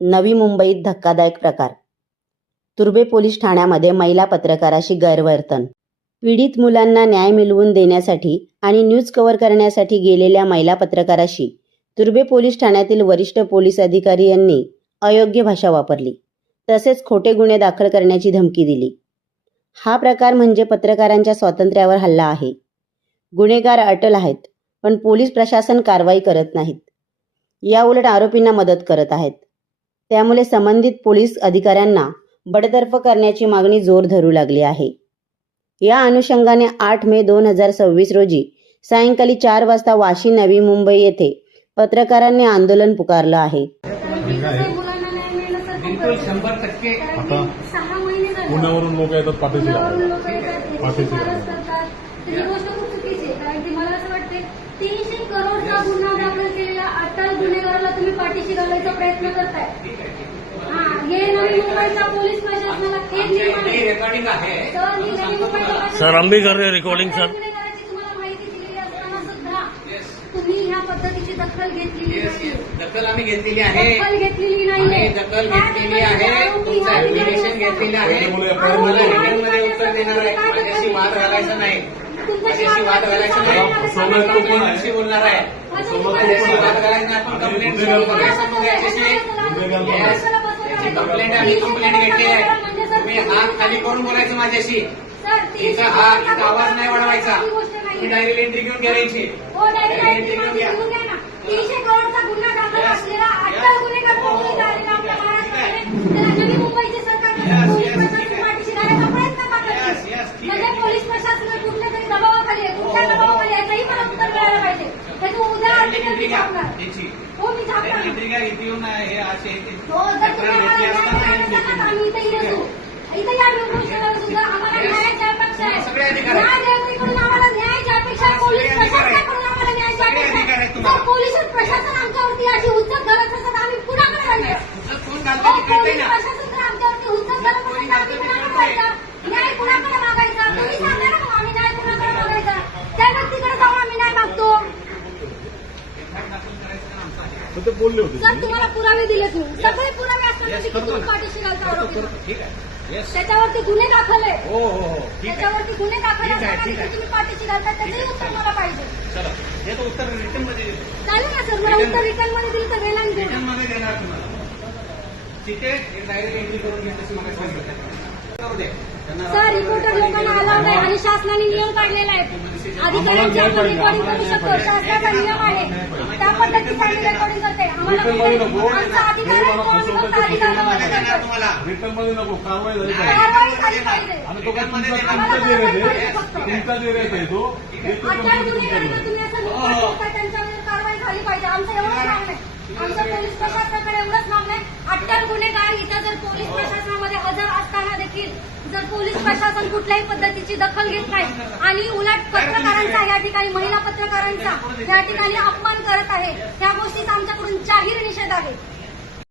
नवी मुंबईत धक्कादायक प्रकार. तुर्भे पोलीस ठाण्यामध्ये महिला पत्रकाराशी गैरवर्तन. पीडित मुलांना न्याय मिळवून देण्यासाठी आणि न्यूज कव्हर करण्यासाठी गेलेल्या महिला पत्रकाराशी तुर्भे पोलीस ठाण्यातील वरिष्ठ पोलीस अधिकारी यांनी अयोग्य भाषा वापरली, तसेच खोटे गुन्हे दाखल करण्याची धमकी दिली. हा प्रकार म्हणजे पत्रकारांच्या स्वातंत्र्यावर हल्ला आहे. गुन्हेगार अटल आहेत, पण पोलीस प्रशासन कारवाई करत नाहीत. याउलट आरोपींना मदत करत आहेत. त्यामुळे संबंधित पोलीस अधिकाऱ्यांना बडतर्फ करण्याची मागणी जोर धरू लागली आहे. या अनुषंगाने 8 मे 2026 रोजी सायंकाळी 4 वाजता वाशी नवी मुंबई येथे पत्रकारांनी आंदोलन पुकारलं आहे. बिलकुल 100% आता पुण्यावरून लोक येतात पाठीशी लावायला. पाठीशी ही गोष्ट खूप चुकीची आहे. कारण की मला असं वाटते 300 करोडचा गुन्हा दाखल केलेला अटल गुन्हेगाराला तुम्ही पाठीशी घालायचा प्रयत्न करताय. हे नवी मुंबईच्या पोलीस प्रशासनाला खेद निर्माण आहे. रेकॉर्डिंग आहे. तर मी नवी मुंबईच्या सर हम भी कर रहे हैं रिकॉर्डिंग सर. गुन्हेगाराची तुम्हाला माहिती दिलेली असताना सुद्धा तुम्ही ह्या पद्धतीची दखल घेतलेली नाही. दखल आम्ही घेतलेली आहे. दखल घेतलेली नाहीये. दखल घेतलेली आहे. तुमचं ऍप्लिकेशन घेतलेलं आहे. मला रिटर्नमध्ये उत्तर देणार आहे. माझ्याशी वाद घालायचा नाही. माझ्याशी वाद घालायचा नाही. माझ्याशी बोलणार आहे. माझ्याशी वाद घालायचा नाही. आपण कंप्लेंट कंप्लेंट आम्ही कंप्लेंट घेतली आहे. तुम्ही हात खाली करून बोलायचं माझ्याशी. इथं आवाज नाही वाढवायचा. तुम्ही डायरेक्ट एंट्री घेऊन घ्यायची. डायरेक्ट एंट्री घेऊन घ्या. 300 करोडचा गुन्हा दाखल असलेला अटल गुन्हेगार पकडला आलेला आपल्या महाराष्ट्रामध्ये त्याला नवी मुंबईचे सरकार पोलीस प्रशासन पाठीशी घालायचा प्रयत्न करतात. म्हणजे पोलीस प्रशासन कुठल्या तरी दबावाखाली आहे. कुठल्या दबावाखाली याचंही मला उत्तर मिळायला पाहिजे. त्याचं उद्या आर्टिकल छापणार. हो, मी छापणार. हे असे हो, जर तुम्ही आम्हाला न्याय द्यायला नका, आम्ही इथेही असू. इथेही आम्ही उपोषणाला सुद्धा आम्हाला न्यायाची अपेक्षा आहे. न्यायालयाकडून आम्हाला न्यायाची अपेक्षा आहे. पोलीस प्रशासनाकडून आम्हाला न्यायाची अपेक्षा आहे. जर पोलीस प्रशासन आमच्यावरती अशी हुज्जत घालत असत आम्ही कुणाकडे जायचं? पोलीस प्रशासन जर आमच्यावरती हुज्जत घालत असेल तर आम्ही कुणाकडे जायचं? न्याय कुणाकडे मागायचा? तुम्ही सांगा ना, मग आम्ही न्याय कुणाकडे मागायचा? त्या व्यक्तीकडे जाऊन आम्ही न्याय मागतो. ते बोलले होते. सर, तुम्हाला पुरावे दिलेत मी. सगळे पुरावे असताना देखील तुम्ही पाठीशी घालता आरोपींना. त्याच्यावरती गुन्हे दाखल आहे. त्याच्यावरती गुन्हे दाखल असताना देखील तुम्ही पाठीशी घालता. त्याचंही उत्तर मला पाहिजे. चला, उत्तर रिटर्न मध्ये चालेल ना सर? मला उत्तर रिटर्न मध्ये दिलं तर गेला आणि रिटर्न मध्ये देणार तुम्हाला. तिथे डायरेक्ट एंट्री करून घ्या. तशी मला सांगितलं. सर, रिपोर्टर लोकांना अलाव नाही आणि शासनाने नियम काढलेला आहे. अधिकाऱ्यांची आपण रेकॉर्डिंग करू शकतो. शासनाचा नियम आहे. त्या पद्धतीचं आम्ही रेकॉर्डिंग करते. आमचा अधिकार आहे. तो आम्ही फक्त अधिकारांमध्ये करतो. रिटर्न मध्ये नको, कारवाई झाली कारवाई झाली पाहिजे. आणि तो काय तुमचा जे आहे तो अटल गुन्हेगारांना तुम्ही असं म्हणता, त्यांच्यावर कारवाई झाली पाहिजे. आमचं एवढंच मागणं आहे. आमचं पोलीस प्रशासनाकडे एवढंच मागणं आहे. अटल गुन्हेगार इथं जर पोलीस प्रशासनामध्ये हजर असताना देखील जर पोलीस प्रशासन कुठल्याही पद्धतीची दखल घेत नाही आणि उलट पत्रकारांचा या ठिकाणी महिला पत्रकारांचा या ठिकाणी अपमान करत आहे, त्या गोष्टीचा आमच्याकडून जाहीर निषेध आहे.